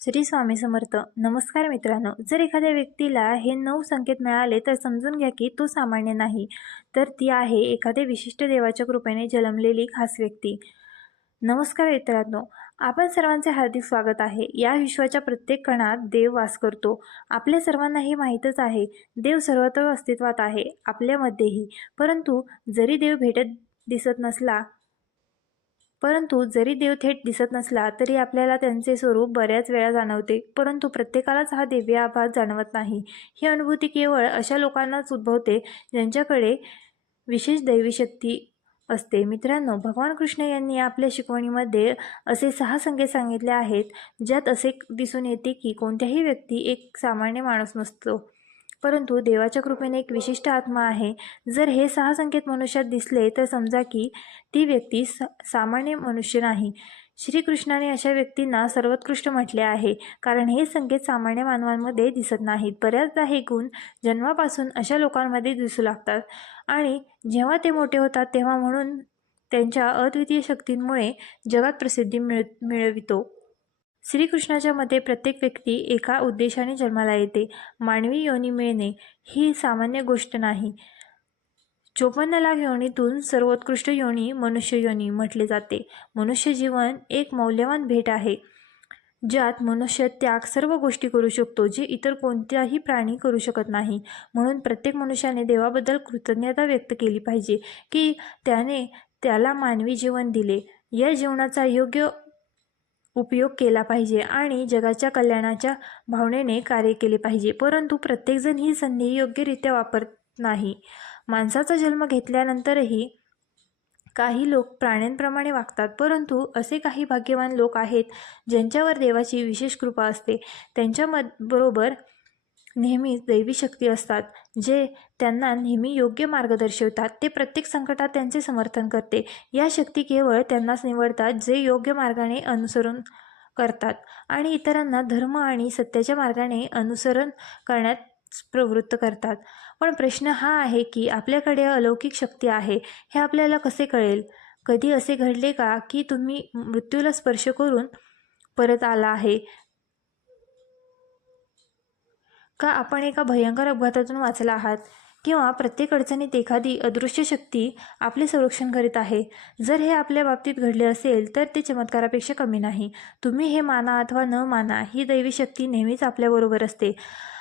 श्री स्वामी समर्थ. नमस्कार मित्रांनो जर एखाद्या व्यक्तीला हे नऊ संकेत मिळाले तर समजून घ्या की तो सामान्य नाही. तर ती आहे एखाद्या विशिष्ट देवाच्या कृपेने जन्मलेली खास व्यक्ती. नमस्कार मित्रांनो आपण सर्वांचे हार्दिक स्वागत आहे. या विश्वाच्या प्रत्येक कणात देव वास करतो. आपल्या सर्वांना हे माहीतच आहे. देव सर्वत्र अस्तित्वात आहे आपल्यामध्येही. परंतु जरी देव भेटत दिसत नसला परंतु जरी देव थेट दिसत नसला तरी आपल्याला त्यांचे स्वरूप बऱ्याच वेळा जाणवते. परंतु प्रत्येकालाच हा दिव्य आभास जाणवत नाही. ही अनुभूती केवळ अशा लोकांनाच उद्भवते ज्यांच्याकडे विशेष दैवी शक्ती असते. मित्रांनो भगवान कृष्ण यांनी आपल्या शिकवणीमध्ये असे सहा संकेत सांगितले आहेत ज्यात असे दिसून येते की कोणत्याही व्यक्ती एक सामान्य माणूस नसतो. परंतु देवाच्या कृपेने एक विशिष्ट आत्मा आहे. जर हे सहा संकेत मनुष्यात दिसले तर समजा की ती व्यक्ती स सामान्य मनुष्य नाही. श्रीकृष्णाने अशा व्यक्तींना सर्वोत्कृष्ट म्हटले आहे कारण हे संकेत सामान्य मानवांमध्ये दिसत नाहीत. बऱ्याचदा हे गुण जन्मापासून अशा लोकांमध्ये दिसू लागतात. आणि जेव्हा ते मोठे होतात तेव्हा म्हणून त्यांच्या अद्वितीय शक्तींमुळे जगात प्रसिद्धी मिळ मिळवितो. श्रीकृष्णाच्या मते प्रत्येक व्यक्ती एका उद्देशाने जन्माला येते. मानवी योनी मिळणे ही सामान्य गोष्ट नाही. चोपन्न लाख योनीतून सर्वोत्कृष्ट योनी मनुष्य योनी म्हटले जाते. मनुष्य जीवन एक मौल्यवान भेट आहे ज्यात मनुष्य त्याग सर्व गोष्टी करू शकतो जे इतर कोणत्याही प्राणी करू शकत नाही. म्हणून प्रत्येक मनुष्याने देवाबद्दल कृतज्ञता व्यक्त केली पाहिजे की त्याने त्याला मानवी जीवन दिले. या जीवनाचा योग्य उपयोग केला पाहिजे आणि जगाच्या कल्याणाच्या भावनेने कार्य केले पाहिजे. परंतु प्रत्येकजण ही संधी योग्यरित्या वापरत नाही. माणसाचा जन्म घेतल्यानंतरही काही लोक प्राण्यांप्रमाणे वागतात. परंतु असे काही भाग्यवान लोक आहेत ज्यांच्यावर देवाची विशेष कृपा असते. त्यांच्यामध बरोबर नेहमीच दैवी शक्ती असतात जे त्यांना नेहमी योग्य मार्ग दर्शवतात. ते प्रत्येक संकटात त्यांचे समर्थन करते. या शक्ती केवळ त्यांनाच निवडतात जे योग्य मार्गाने अनुसरण करतात आणि इतरांना धर्म आणि सत्याच्या मार्गाने अनुसरण करण्यात प्रवृत्त करतात. पण प्रश्न हा आहे की आपल्याकडे अलौकिक शक्ती आहे हे आपल्याला कसे कळेल? कधी असे घडले का की तुम्ही मृत्यूला स्पर्श करून परत आला आहे? का आपण एका भयंकर अपघातातून वाचला आहात? किंवा प्रत्येक अडचणीत एखादी अदृश्य शक्ती आपले संरक्षण करीत आहे? जर हे आपल्या बाबतीत घडले असेल तर ते चमत्कारापेक्षा कमी नाही. तुम्ही हे माना अथवा न माना ही दैवी शक्ती नेहमीच आपल्याबरोबर असते.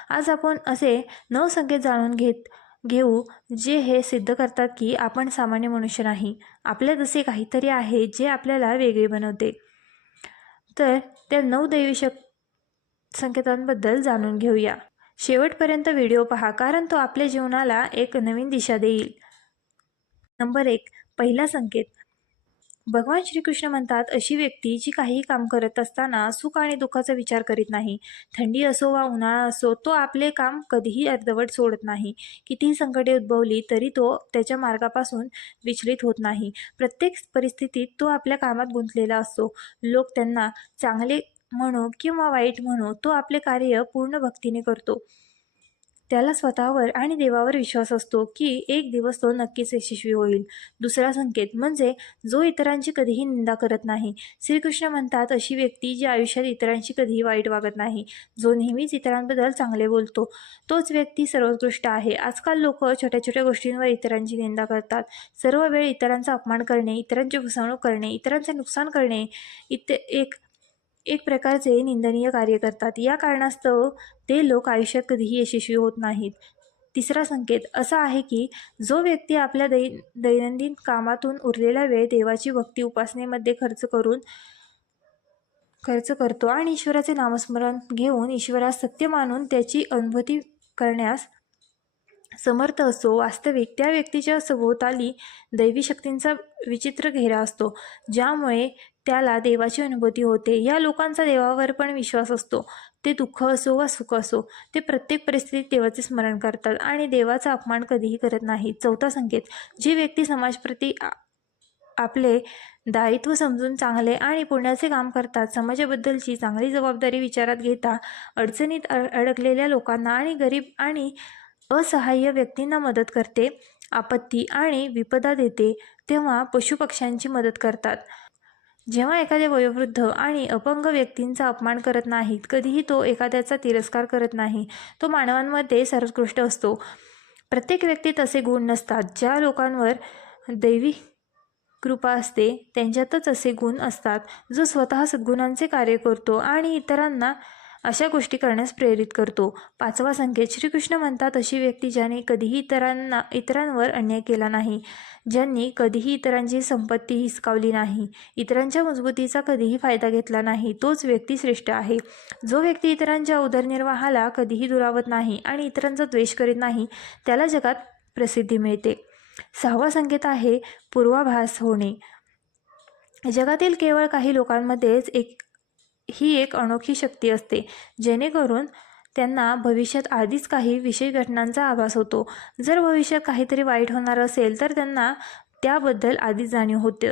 आज आपण असे नऊ संकेत जाणून घेत घेऊ जे हे सिद्ध करतात की आपण सामान्य मनुष्य नाही. आपल्यात असे काहीतरी आहे जे आपल्याला वेगळे बनवते. तर त्या नऊ दैवी शक संकेतांबद्दल जाणून घेऊया. शेवटपर्यंत व्हिडिओ पहा कारण तो आपल्या जीवनाला एक नवीन दिशा देईल. नंबर एक पहिला संकेत. भगवान श्रीकृष्ण म्हणतात अशी व्यक्ती जी काही काम करत असताना सुख आणि दुःखाचा विचार करीत नाही. थंडी असो वा उन्हाळा असो तो आपले काम कधीही अर्धवट सोडत नाही. कितीही संकटे उद्भवली तरी तो त्याच्या मार्गापासून विचलित होत नाही. प्रत्येक परिस्थितीत तो आपल्या कामात गुंतलेला असतो. लोक त्यांना चांगले म्हणो किंवा वाईट म्हणो तो आपले कार्य पूर्ण भक्तीने करतो. त्याला स्वतःवर आणि देवावर विश्वास असतो की एक दिवस तो नक्कीच यशस्वी होईल. दुसरा संकेत म्हणजे जो इतरांची कधीही निंदा करत नाही. श्रीकृष्ण म्हणतात अशी व्यक्ती जी आयुष्यात इतरांशी कधीही वाईट वागत नाही जो नेहमीच इतरांबद्दल चांगले बोलतो. तोच व्यक्ती सर्वोत्कृष्ट आहे. आजकाल लोक छोट्या छोट्या गोष्टींवर इतरांची निंदा करतात. सर्व वेळ इतरांचा अपमान करणे इतरांची फसवणूक करणे इतरांचे नुकसान करणे इत एक एक प्रकारचे निंदनीय कार्य करतात. या कारणास्तव ते लोक आयुष्यात कधीही यशस्वी होत नाहीत. तिसरा संकेत असा आहे की जो व्यक्ती आपल्या दै दैनंदिन कामातून उरलेला वेळ देवाची भक्ती उपासनेमध्ये खर्च करून खर्च करतो आणि ईश्वराचे नामस्मरण घेऊन ईश्वरास सत्य मानून त्याची अनुभूती करण्यास समर्थ असो वास्तविक त्या व्यक्तीच्या सभोवताली दैवी शक्तींचा विचित्र घेरा असतो ज्यामुळे त्याला देवाची अनुभूती होते. या लोकांचा देवावर पण विश्वास असतो. ते दुःख असो वा सुख असो ते प्रत्येक परिस्थितीत देवाचे स्मरण करतात आणि देवाचा अपमान कधीही करत नाही चौथा संकेत जी व्यक्ती समाजप्रती आपले दायित्व समजून चांगले आणि पुण्याचे काम करतात समाजाबद्दलची चांगली जबाबदारी विचारात घेता अडचणीत अडकलेल्या लोकांना आणि गरीब आणि असहाय्य व्यक्तींना मदत करते आपत्ती आणि विपदा देते तेव्हा पशुपक्ष्यांची मदत करतात. जेव्हा एखादे वयोवृद्ध आणि अपंग व्यक्तींचा अपमान करत नाहीत कधीही तो एखाद्याचा तिरस्कार करत नाही. तो मानवांमध्ये सर्वोत्कृष्ट असतो. प्रत्येक व्यक्तीत असे गुण नसतात. ज्या लोकांवर दैवी कृपा असते त्यांच्यातच असे गुण असतात. जो स्वतः सद्गुणांचे कार्य करतो आणि इतरांना अशा गोष्टी करण्यास प्रेरित करतो. पाचवा संकेत श्रीकृष्ण म्हणतात अशी व्यक्ती ज्याने कधीही इतरांना इतरांवर अन्याय केला नाही. ज्यांनी कधीही इतरांची संपत्ती हिसकावली नाही. इतरांच्या मजबूतीचा कधीही फायदा घेतला नाही. तोच व्यक्ती श्रेष्ठ आहे. जो व्यक्ती इतरांच्या उदरनिर्वाहाला कधीही दुरावत नाही आणि इतरांचा द्वेष करीत नाही त्याला जगात प्रसिद्धी मिळते. सहावा संकेत आहे पूर्वाभास होणे. जगातील केवळ काही लोकांमध्येच एक ही एक अनोखी शक्ती असते. जेणेकरून त्यांना भविष्यात आधीच काही विशेष घटनांचा आभास होतो. जर भविष्यात काहीतरी वाईट होणार असेल तर त्यांना त्याबद्दल आधीच जाणीव होते.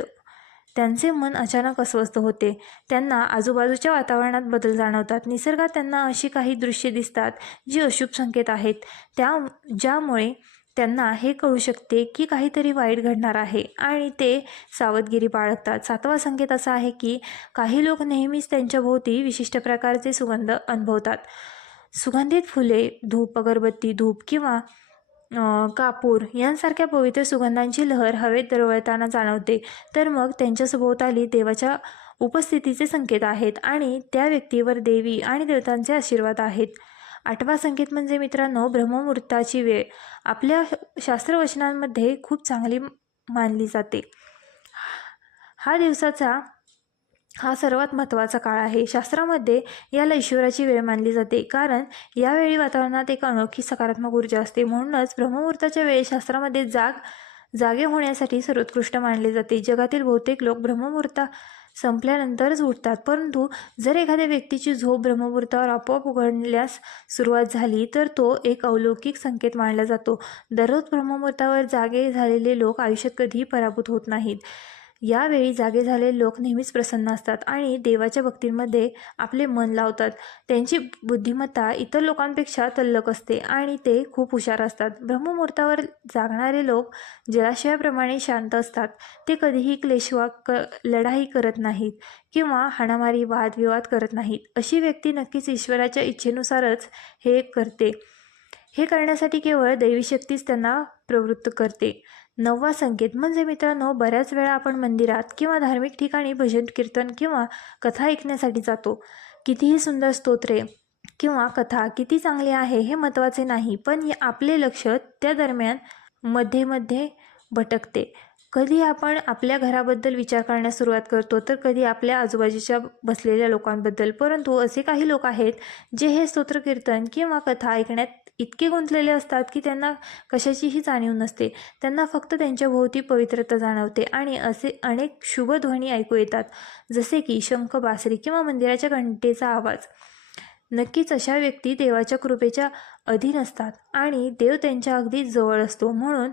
त्यांचे मन अचानक अस्वस्थ होते. त्यांना आजूबाजूच्या वातावरणात बदल जाणवतात. निसर्गात त्यांना अशी काही दृश्ये दिसतात जी अशुभ संकेत आहेत. त्या ज्यामुळे त्यांना हे कळू शकते की काहीतरी वाईट घडणार आहे. आणि ते सावधगिरी बाळगतात. सातवा संकेत असा आहे की काही लोक नेहमीच त्यांच्याभोवती विशिष्ट प्रकारचे सुगंध अनुभवतात. सुगंधित फुले धूप अगरबत्ती धूप किंवा कापूर यांसारख्या पवित्र सुगंधांची लहर हवेत दरवळताना जाणवते. तर मग त्यांच्या सभोवताली देवाच्या उपस्थितीचे संकेत आहेत आणि त्या व्यक्तीवर देवी आणि देवतांचे आशीर्वाद आहेत. आठवा संकेत म्हणजे मित्रांनो ब्रह्ममुहूर्ताची वेळ. आपल्या शास्त्रवचनांमध्ये खूप चांगली मानली जाते. हा दिवसाचा हा सर्वात महत्त्वाचा काळ आहे. शास्त्रामध्ये याला ईश्वराची वेळ मानली जाते. कारण यावेळी वातावरणात एक अनोखी सकारात्मक ऊर्जा असते. म्हणूनच ब्रह्ममुहूर्ताच्या वेळी शास्त्रामध्ये जाग जागे होण्यासाठी सर्वोत्कृष्ट मानले जाते. जगातील बहुतेक लोक ब्रह्ममुहूर्ता संपल्यानंतरच उठतात परंतु जर एखाद्या व्यक्तीची झोप ब्रह्ममुहूर्तावर आपोआप उघडण्यास सुरुवात झाली तर तो एक अलौकिक संकेत मानला जातो. दररोज ब्रह्ममुहूर्तावर जागे झालेले लोक आयुष्यात कधीही पराभूत होत नाहीत. यावेळी जागे झालेले लोक नेहमीच प्रसन्न असतात आणि देवाच्या भक्तींमध्ये आपले मन लावतात. त्यांची बुद्धिमत्ता इतर लोकांपेक्षा तल्लक असते आणि ते खूप हुशार असतात. ब्रह्ममुहूर्तावर जागणारे लोक जलाशयाप्रमाणे शांत असतात. ते कधीही क्लेशवा क लढाई करत नाहीत किंवा हाणामारी वादविवाद करत नाहीत. अशी व्यक्ती नक्कीच ईश्वराच्या इच्छेनुसारच हे करते. हे करण्यासाठी केवळ दैवी शक्तीच त्यांना प्रवृत्त करते. नववा संकेत म्हणजे मित्रांनो बऱ्याच वेळा आपण मंदिरात किंवा धार्मिक ठिकाणी भजन कीर्तन किंवा कथा ऐकण्यासाठी जातो. कितीही सुंदर स्तोत्रे किंवा कथा किती चांगली आहे हे महत्त्वाचे नाही पण आपले लक्ष त्या दरम्यानमध्ये मध्ये भटकते. कधी आपण आपल्या घराबद्दल विचार करण्यास सुरुवात करतो तर कधी आपल्या आजूबाजूच्या बसलेल्या लोकांबद्दल. परंतु असे काही लोक आहेत जे हे स्तोत्र कीर्तन किंवा कथा ऐकण्यात इतके गुंतलेले असतात की त्यांना कशाचीही जाणीव नसते. त्यांना फक्त त्यांच्या भोवती पवित्रता जाणवते आणि असे अनेक शुभध्वनी ऐकू येतात जसे की शंख बासरी किंवा मंदिराच्या घंटेचा आवाज. नक्कीच अशा व्यक्ती देवाच्या कृपेच्या अधीन असतात आणि देव त्यांच्या अगदी जवळ असतो. म्हणून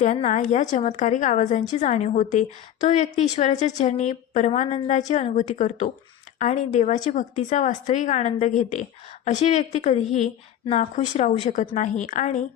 त्यांना या चमत्कारिक आवाजांची जाणीव होते. तो व्यक्ती ईश्वराच्या चरणी परमानंदाची अनुभूती करतो आणि देवाची भक्तीचा वास्तविक आनंद घेते. अशी व्यक्ती कधीही नाखुश राहू शकत नाही आणि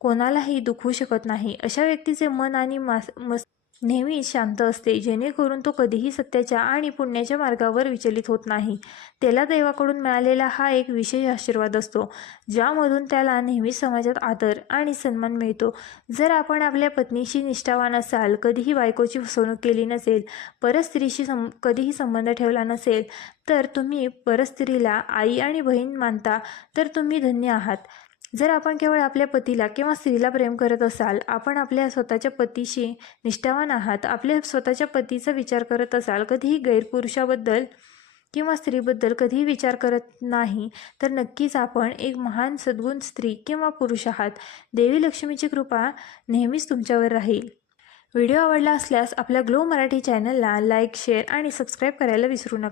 कोणालाही दुखवू शकत नाही. अशा व्यक्तीचे मन आणि मास मस नेहमी शांत असते जेणेकरून तो कधीही सत्याच्या आणि पुण्याच्या मार्गावर विचलित होत नाही. त्याला देवाकडून मिळालेला हा एक विशेष आशीर्वाद असतो ज्यामधून त्याला नेहमी समाजात आदर आणि सन्मान मिळतो. जर आपण आपल्या पत्नीशी निष्ठावान असाल कधीही बायकोची फसवणूक केली नसेल परस्त्रीशी सं कधीही संबंध ठेवला नसेल तर तुम्ही परस्त्रीला आई आणि बहीण मानता तर तुम्ही धन्य आहात. जर आपण केवळ आपल्या पतीला किंवा स्त्रीला प्रेम करत असाल आपण आपल्या स्वतःच्या पतीशी निष्ठावान आहात आपल्या स्वतःच्या पतीचा विचार करत असाल कधीही गैरपुरुषाबद्दल किंवा स्त्रीबद्दल कधीही विचार करत नाही तर नक्कीच आपण एक महान सद्गुण स्त्री किंवा पुरुष आहात. देवी लक्ष्मीची कृपा नेहमीच तुमच्यावर राहील. व्हिडिओ आवडला असल्यास आपल्या ग्लो मराठी चॅनलला लाईक शेअर आणि सबस्क्राईब करायला विसरू नका.